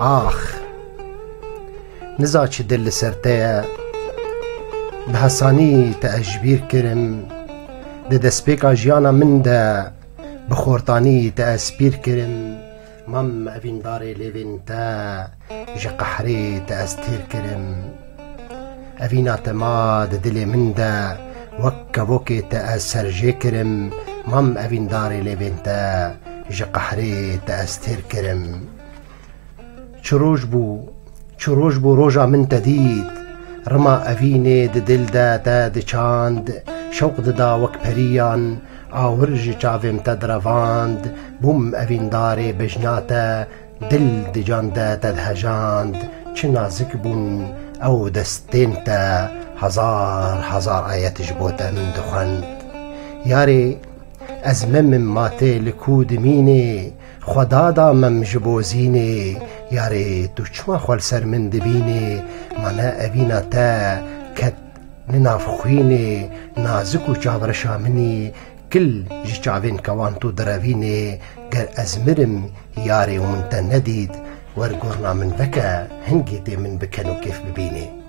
آخ نزا چی دل سرته بحسانی تأجبیر کرم ده دسپیکا جیانا من ده بخورتانی تأسپیر کرم مام اوین داره لیوین تا جقحری تأستیر کرم اوینا تما ده دل من ده وکا وکی تأسرجی کرم مام اوین داره لیوین تا جقحری تأستیر کرم چروش بو روژا من تدید رما اوینه ده دل ده تا ده چاند شوق ده دا وک پریان آورج چاویم تا درواند بوم اوین داره بجناتا دل ده جان ده تا دهجاند چه نازک بون او دستین تا هزار آیت جبوتا من دخواند یاری از مم ماته لکود مینه خدا دا مم جبوزینه یاری تو چما خوال سر من دبینه منا اوینا تا کت ننافخوینه نازک و چاورشا منی کل جی چاوین کوان تو دروینه گر ازمرم یاری و من تا ندید ورگورنا من وکا هنگی دی من بکنو کیف ببینه